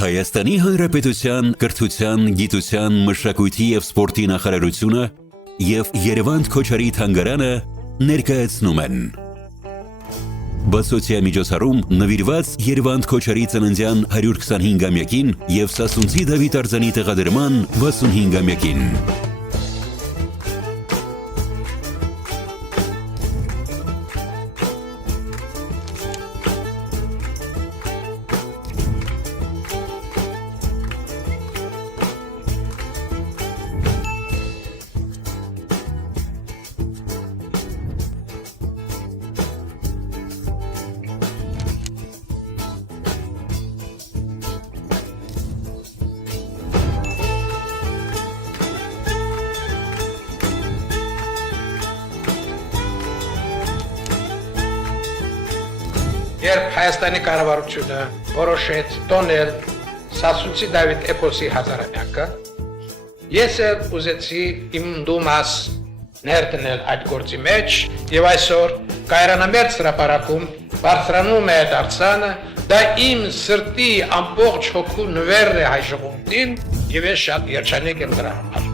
Հայաստանի Հանրապետության կրթության, գիտության, մշակույթի և սպորտի նախարարությունը և Երևան Քոչարի թանգարանը ներկայացնում են Բացօթյա միջոցառում նվիրված Երևան Քոչարի ծննդյան 125-ամյակին և Սասունցի Դավիթ արձանի տեղադրման 65-ամյակին Երբ Հայաստանի կառավարությունը որոշեց տոնել Սասունցի Դավիթ էպոսի 1000-ամյակը, ես էլ ուզեցի իմ դումաս ներդնել այդ գործի մեջ եւ այսօր կայարանամերձ հրապարակում բարձրանում է այդ արձանը, դա իմ սրտի ամբողջ հոգու նվերն է հայ ժողովրդին եւ ես շատ երջանիկ եմ դրա համար։